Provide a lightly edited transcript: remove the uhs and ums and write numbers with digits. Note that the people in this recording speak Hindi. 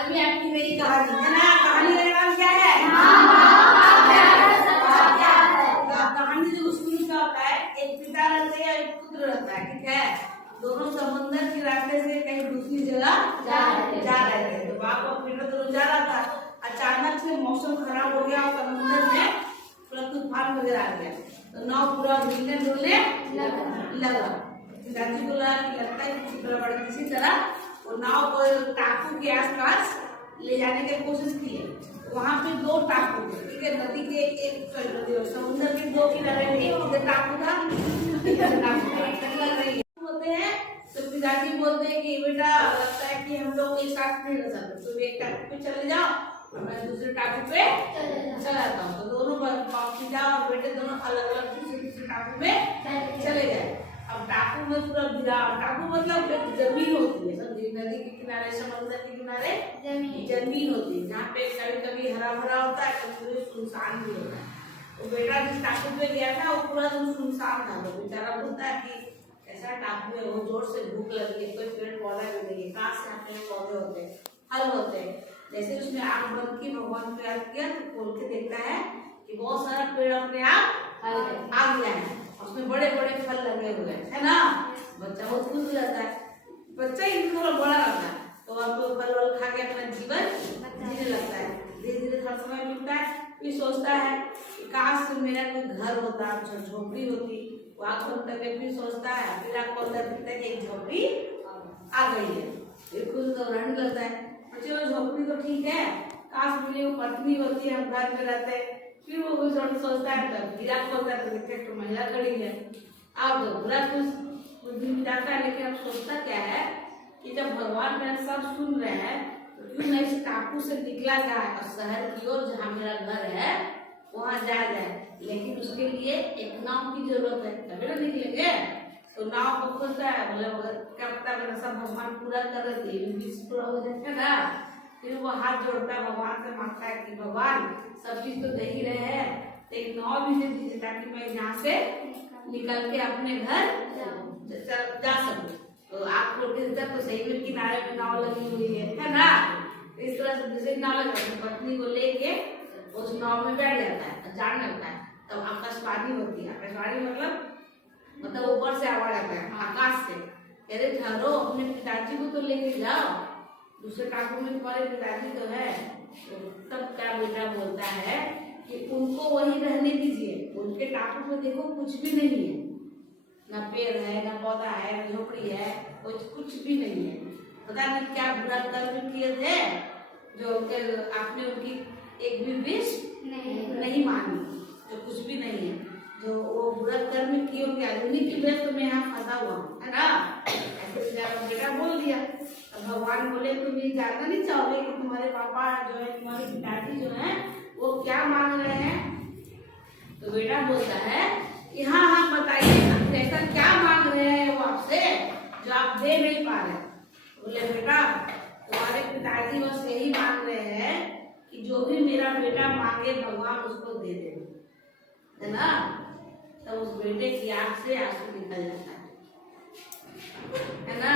आज भी आपकी नई कहानी है ना। कहानी का नाम क्या है? कहानी जो उसमें क्या होता है, एक पिता रहते हैं एक पुत्र रहता है, ठीक है। दोनों समंदर के रास्ते से कहीं दूसरी जगह जा रहे थे। तो बाप और बेटा दोनों जा रहा था। अचानक से मौसम खराब हो गया और समंदर में पूरा तूफान वगैरह आ गया। तो नाव पूरा हिलने डुलने लगा। पिताजी को लगा कि लगता है किसी तरह वो नाव को टापू के आसपास ले जाने की कोशिश की है। वहाँ पे दो टापू थे, ठीक है। नदी के एक समुद्र के दो किनारे थे, इधर टापू था इधर टापू था। होते हैं तो पिताजी बोलते हैं कि बेटा लगता है कि हम लोग एक साथ नहीं रह सकते, तो एक टापू पे चले जाओ और मैं दूसरे टापू पे चला जाता हूँ। तो दोनों पिता और बेटे दोनों अलग अलग दूसरे टापू में चले गए। अब टापू में पूरा गिरा। टापू मतलब जमीन होती है, समझिए नदी के किनारे समुद्र के किनारे जमीन होती है, जहाँ पे कभी कभी हरा भरा होता है, कभी सुनसान भी होता है। तो बेटा जिस टापू पे गया था वो पूरा सुनसान था। तो बेचारा बोलता है कि ऐसा टापू है, वो जोर से भूख लगी है, कोई पेड़ पौधा भी नहीं है, कहाँ से पेड़ पौधे होते हैं, फल होते हैं। जैसे उसने आंख बंद की, भगवान को याद किया तो खोल के देखता है कि बहुत सारा पेड़ अपने आप आ गया है, उसमें बड़े बड़े फल लगे हुए है ना। बच्चा बहुत खुश हो जाता है, बच्चा ही थोड़ा बड़ा रहता है तो अब फल वल खा के अपना जीवन जीने लगता है। धीरे धीरे थोड़ा समय मिलता है, फिर सोचता है कि काश मेरा कोई घर होता, झोपड़ी होती। वो आँख बंद करके फिर सोचता है, फिर आपको अंदर दिखता है कि एक झोपड़ी आ गई है। फिर खुद तो रहने लगता है, चलो झोपड़ी तो ठीक है, काश मेरी वो पत्नी होती, हम घर में रहते। फिर वो सोचता है, तब गिरा खोलता है तो देखते तो महिला खड़ी है। अब तो पूरा कुछ दिन जाता है, लेकिन अब सोचता क्या है कि जब भगवान मेरा सब सुन रहे हैं तो क्यों नहीं इस टापू से निकला जाए और शहर की ओर जहाँ मेरा घर है वहाँ जाया जाए। लेकिन उसके लिए एक नाव की जरूरत है, तभी ना निकलेंगे। तो नाव को खोलता है, बोले क्या पता मेरा सब भगवान पूरा कर रहे थे, पूरा हो जाएगा ना। फिर वो हाथ जोड़ता है, भगवान से मांगता है कि भगवान सब चीज तो दे ही रहे हैं, तो एक नाव भी दे दीजिए ताकि मैं यहाँ से निकल के अपने घर जा सकूं। तो आप लोग तो सही में किनारे में नाव लगी हुई है ना। इस तरह से जैसे नाव लगा पत्नी को लेके उस नाव में बैठ जाता है, जाने लगता है। तब आकाशवाणी होती है। आकाशवाणी मतलब ऊपर से आवाज आता है आकाश से, अरे ठहरो, अपने पिताजी को तो लेके जाओ, दूसरे टापू में तुम्हारे पिताजी तो है। तो तब क्या बेटा बोलता है कि उनको वही रहने दीजिए, उनके टापू में देखो कुछ भी नहीं है, ना पेड़ है, ना पौधा है, ना झोपड़ी है, कुछ भी नहीं है। पता नहीं क्या बुरा कर्म किए थे जो आपने उनकी एक भी विश नहीं मानी, जो कुछ भी नहीं है, जो वो बुरा कर्म किए होंगे, उन्हीं की वजह से मैं यहाँ फंसा हुआ है ना। ऐसे बेटा बोल दिया। तो भगवान बोले तुम ये जानना नहीं चाहोगे कि तुम्हारे पापा जो है, तुम्हारे पिताजी जो है वो क्या मांग रहे हैं? तो बेटा बोलता है कि हाँ हाँ बताइए ना, ऐसा क्या मांग रहे हैं वो आपसे जो आप दे नहीं पा रहे? बोले बेटा तुम्हारे पिताजी बस यही मांग रहे हैं कि जो भी मेरा बेटा मांगे भगवान उसको दे दे, है ना। तो उस बेटे की आंख से आंसू निकल जाता है ना।